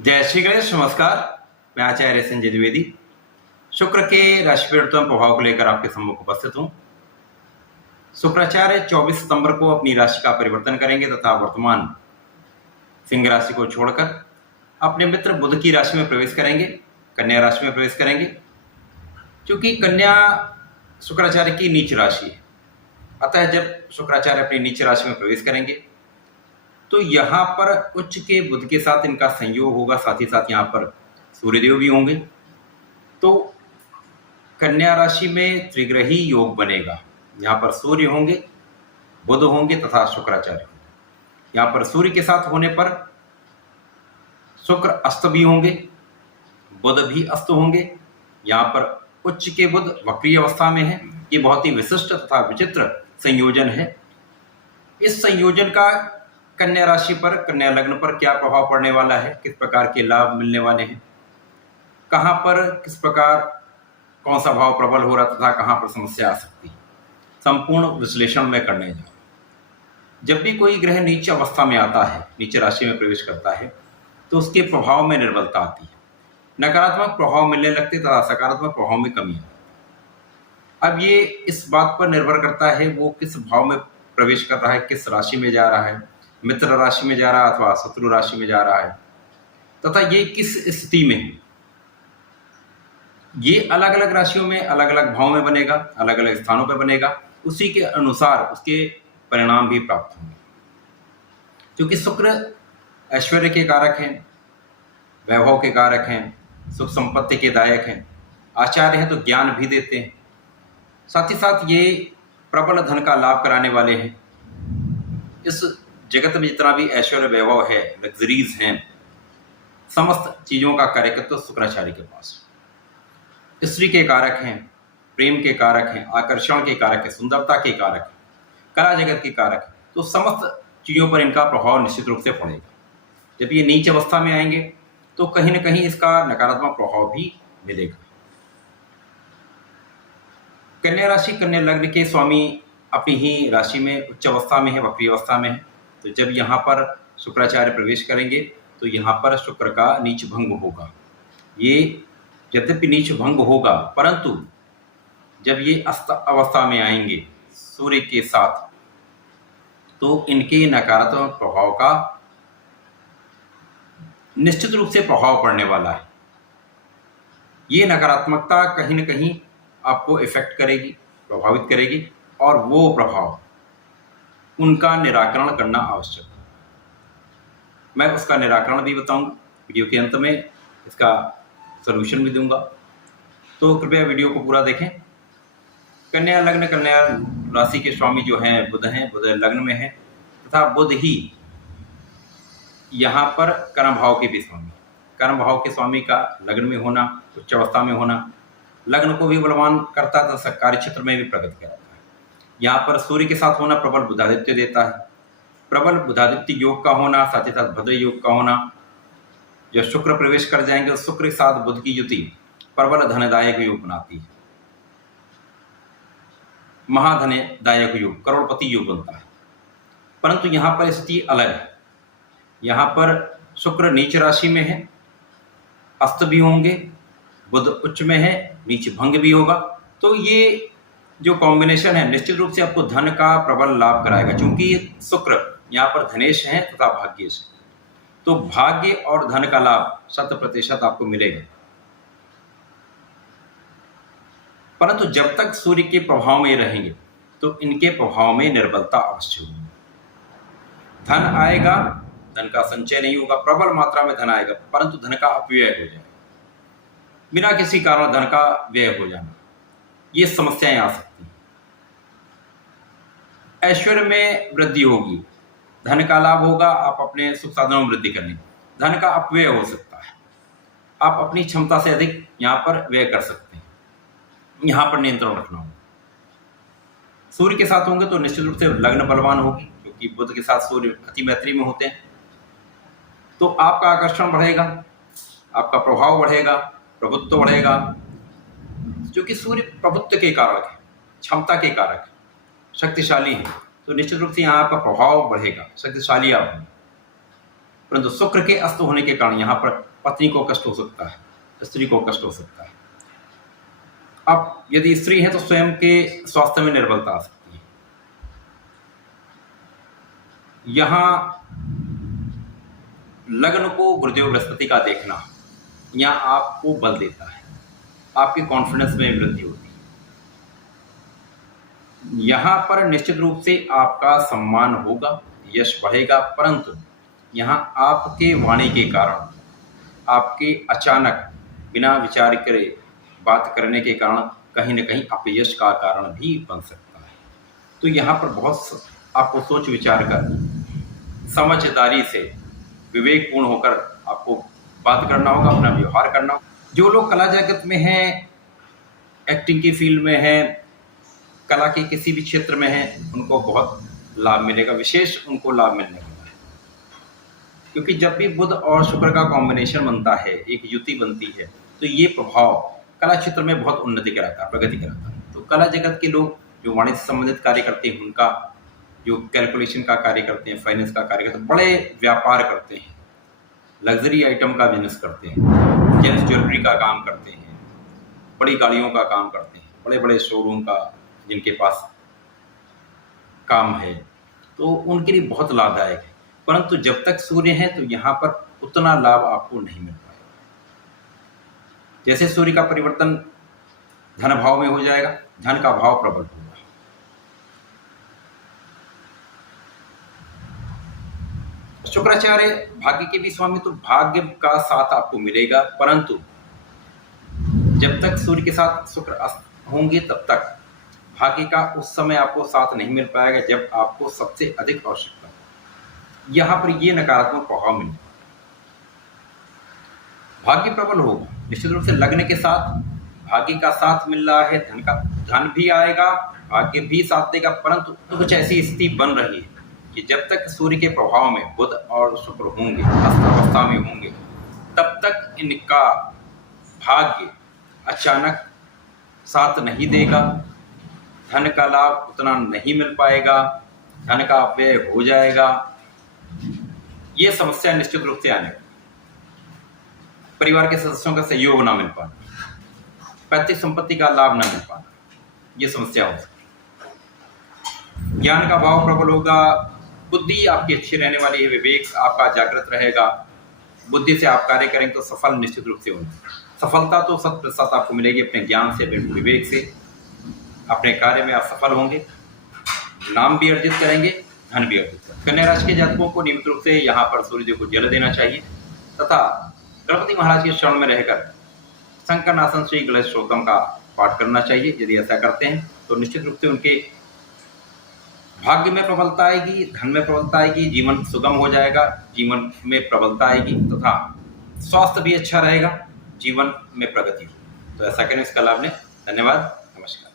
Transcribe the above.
जय श्री गणेश। नमस्कार, मैं आचार्य संजय द्विवेदी शुक्र के राशि परिवर्तन प्रभाव को लेकर आपके सम्मुख उपस्थित हूं। शुक्राचार्य 24 सितंबर को अपनी राशि का परिवर्तन करेंगे तथा वर्तमान सिंह राशि को छोड़कर अपने मित्र बुध की राशि में प्रवेश करेंगे, कन्या राशि में प्रवेश करेंगे। क्योंकि कन्या शुक्राचार्य की नीच राशि है, अतः जब शुक्राचार्य अपनी नीच राशि में प्रवेश करेंगे तो यहाँ पर उच्च के बुध के साथ इनका संयोग होगा, साथ ही साथ यहाँ पर सूर्यदेव भी होंगे। तो कन्या राशि में त्रिग्रही योग बनेगा। यहाँ पर सूर्य होंगे, बुध होंगे तथा शुक्राचार्य होंगे। यहाँ पर सूर्य के साथ होने पर शुक्र अस्त भी होंगे, बुध भी अस्त होंगे। यहाँ पर उच्च के बुध वक्रीय अवस्था में है। ये बहुत ही विशिष्ट तथा विचित्र संयोजन है। इस संयोजन का कन्या राशि पर, कन्या लग्न पर क्या प्रभाव पड़ने वाला है, किस प्रकार के लाभ मिलने वाले हैं, कहाँ पर किस प्रकार कौन सा भाव प्रबल हो रहा तथा कहाँ पर समस्या आ सकती है, संपूर्ण विश्लेषण में करने जा रहा हूं। जब भी कोई ग्रह नीच अवस्था में आता है, नीच राशि में प्रवेश करता है, तो उसके प्रभाव में निर्बलता आती है। नकारात्मक प्रभाव मिलने लगते तथा सकारात्मक प्रभाव में कमी आती है। अब ये इस बात पर निर्भर करता है वो किस भाव में प्रवेश कर रहा है, किस राशि में जा रहा है, मित्र राशि में जा रहा है अथवा शत्रु राशि में जा रहा है, तथा ये किस स्थिति में है। ये अलग अलग राशियों में अलग अलग भाव में बनेगा, अलग अलग स्थानों पर बनेगा। उसी के अनुसार उसके परिणाम भी प्राप्त होंगे। क्योंकि शुक्र ऐश्वर्य के कारक हैं, वैभव के कारक हैं, सुख संपत्ति के दायक हैं, आचार्य हैं तो ज्ञान भी देते हैं। साथ ही साथ ये प्रबल धन का लाभ कराने वाले हैं। इस जगत में जितना भी ऐश्वर्य वैभव है, लग्जरीज हैं, समस्त चीजों का कारकत्व शुक्राचार्य के पास। स्त्री के कारक हैं, प्रेम के कारक हैं, आकर्षण के कारक हैं, सुंदरता के कारक हैं, कला जगत के कारक हैं। तो समस्त चीजों पर इनका प्रभाव निश्चित रूप से पड़ेगा। जब ये नीच अवस्था में आएंगे तो कहीं न कहीं इसका नकारात्मक प्रभाव भी मिलेगा। कन्या राशि, कन्या लग्न के स्वामी अपनी ही राशि में उच्च अवस्था में है, वक्री अवस्था में है। तो जब यहाँ पर शुक्राचार्य प्रवेश करेंगे तो यहाँ पर शुक्र का नीच भंग होगा। ये यद्यपि नीच भंग होगा, परंतु जब ये अस्त अवस्था में आएंगे सूर्य के साथ, तो इनके नकारात्मक प्रभाव का निश्चित रूप से प्रभाव पड़ने वाला है। ये नकारात्मकता कहीं न कहीं आपको इफेक्ट करेगी, प्रभावित करेगी, और वो प्रभाव उनका निराकरण करना आवश्यक है। मैं उसका निराकरण भी बताऊंगा, वीडियो के अंत में इसका सलूशन भी दूंगा, तो कृपया वीडियो को पूरा देखें। कन्या लग्न, कन्या राशि के स्वामी जो हैं बुध लग्न में है तथा बुध ही यहाँ पर कर्म भाव के भी स्वामी। कर्म भाव के स्वामी का लग्न में होना, उच्च अवस्था में होना, लग्न को भी बलवान करता तथा कार्य क्षेत्र में भी प्रगति कराता है। यहाँ पर सूर्य के साथ होना प्रबल बुधादित्य देता है। प्रबल बुधादित्य योग का होना, साथ ही साथ भद्र योग का होना। जब शुक्र प्रवेश कर जाएंगे, शुक्र के साथ बुध की युति प्रबल धनदायक योग बनाती है, महाधनदायक योग, करोड़पति योग बनता है। परंतु यहाँ पर स्थिति अलग है। यहाँ पर शुक्र नीच राशि में है, अस्त भी होंगे, बुध उच्च में है, नीच भंग भी होगा। तो ये जो कॉम्बिनेशन है निश्चित रूप से आपको धन का प्रबल लाभ कराएगा। क्योंकि शुक्र यहाँ पर धनेश है तथा भाग्येश है, तो भाग्य और धन का लाभ 100% आपको मिलेगा। परंतु जब तक सूर्य के प्रभाव में रहेंगे तो इनके प्रभाव में निर्बलता अवश्य होगी। धन आएगा, धन का संचय नहीं होगा, प्रबल मात्रा में धन आएगा, परंतु धन का अपव्यय हो जाएगा, बिना किसी कारण धन का व्यय हो जाना, ये समस्याएं आ सकती हैं। ऐश्वर्य में वृद्धि होगी, धन का लाभ होगा, आप अपने सुख साधनों में वृद्धि करनी। धन का अपव्यय हो सकता है, आप अपनी क्षमता से अधिक यहाँ पर व्यय कर सकते हैं। यहाँ पर नियंत्रण रखना होगा। सूर्य के साथ होंगे तो निश्चित रूप से लग्न बलवान होगी, क्योंकि बुध के साथ सूर्य अति मैत्री में होते हैं। तो आपका आकर्षण बढ़ेगा, आपका प्रभाव बढ़ेगा, प्रभुत्व बढ़ेगा। क्योंकि सूर्य प्रभुत्व के कारक है, क्षमता के कारक है, शक्तिशाली है, तो निश्चित रूप से यहाँ पर प्रभाव बढ़ेगा, शक्तिशाली आप होंगे। परंतु शुक्र के अस्त होने के कारण यहाँ पर पत्नी को कष्ट हो सकता है, स्त्री को कष्ट हो सकता है। अब यदि स्त्री है तो स्वयं के स्वास्थ्य में निर्बलता आ सकती है। यहाँ लग्न को गुरुदेव बृहस्पति का देखना यहाँ आपको बल देता है, आपके कॉन्फिडेंस में वृद्धि होती है। यहाँ पर निश्चित रूप से आपका सम्मान होगा, यश बढ़ेगा, परंतु यहाँ आपके वाणी के कारण, आपके अचानक बिना विचार करे बात करने के कारण कहीं न कहीं अपयश का कारण भी बन सकता है। तो यहाँ पर बहुत आपको सोच विचार कर, समझदारी से, विवेकपूर्ण होकर आपको बात करना होगा, अपना व्यवहार करना होगा। जो लोग कला जगत में हैं, एक्टिंग की फील्ड में हैं, कला के किसी भी क्षेत्र में हैं, उनको बहुत लाभ मिलेगा, विशेष उनको लाभ मिलने वाला है। क्योंकि जब भी बुध और शुक्र का कॉम्बिनेशन बनता है, एक युति बनती है, तो ये प्रभाव कला क्षेत्र में बहुत उन्नति कराता है, प्रगति कराता है। तो कला जगत के लोग जो वाणिज्य से संबंधित कार्य करते हैं, उनका जो कैलकुलेशन का कार्य करते हैं, फाइनेंस का कार्य करते हैं, बड़े व्यापार करते हैं, लग्जरी आइटम का बिजनेस करते हैं, जेंट्स ज्वेलरी का काम करते हैं, बड़ी गाड़ियों का काम करते हैं, बड़े बड़े शोरूम का जिनके पास काम है, तो उनके लिए बहुत लाभदायक है। परंतु जब तक सूर्य है तो यहाँ पर उतना लाभ आपको नहीं मिल पाएगा। जैसे सूर्य का परिवर्तन धन भाव में हो जाएगा, धन का भाव प्रबल होगा। शुक्राचार्य भाग्य के भी स्वामी, तो भाग्य का साथ आपको मिलेगा, परंतु जब तक सूर्य के साथ शुक्र अस्त होंगे तब तक भाग्य का उस समय आपको साथ नहीं मिल पाएगा जब आपको सबसे अधिक आवश्यकता हो। यहाँ पर ये नकारात्मक प्रभाव मिलेगा। भाग्य प्रबल होगा, निश्चित रूप से लग्न के साथ भाग्य का साथ मिल रहा है, धन भी आएगा, भाग्य भी साथ देगा, परंतु कुछ ऐसी स्थिति बन रही है कि जब तक सूर्य के प्रभाव में बुध और शुक्र होंगे, अस्त अवस्था में होंगे, तब तक इनका भाग्य अचानक साथ नहीं देगा, धन का लाभ उतना नहीं मिल पाएगा, धन का अपव्यय हो जाएगा। ये समस्या निश्चित रूप से आने वाली। परिवार के सदस्यों का सहयोग ना मिल पाना, पैतृक संपत्ति का लाभ ना मिल पाना, ये समस्या हो सकती है। ज्ञान का भाव प्रबल होगा, बुद्धि आपकी अच्छी रहने वाली है, विवेक आपका जागृत रहेगा, बुद्धि से आप कार्य करेंगे तो सफल निश्चित रूप से होंगे। सफलता तो 100% आपको मिलेगी अपने ज्ञान से, अपने विवेक से। अपने कार्य में आप सफल होंगे, नाम भी अर्जित करेंगे, धन भी अर्जित करेंगे। कन्या राशि के जातकों को नियमित रूप से यहाँ पर सूर्यदेव को जल देना चाहिए तथा गणपति महाराज के शरण में रहकर शंकरनाशन श्री गणेश स्तोत्रम का पाठ करना चाहिए। यदि ऐसा करते हैं तो निश्चित रूप से उनके भाग्य में प्रबलता आएगी, धन में प्रबलता आएगी, जीवन सुगम हो जाएगा, जीवन में प्रबलता आएगी तथा स्वास्थ्य भी अच्छा रहेगा, जीवन में प्रगति। तो ऐसा करें, इसका लाभ लें। धन्यवाद, नमस्कार।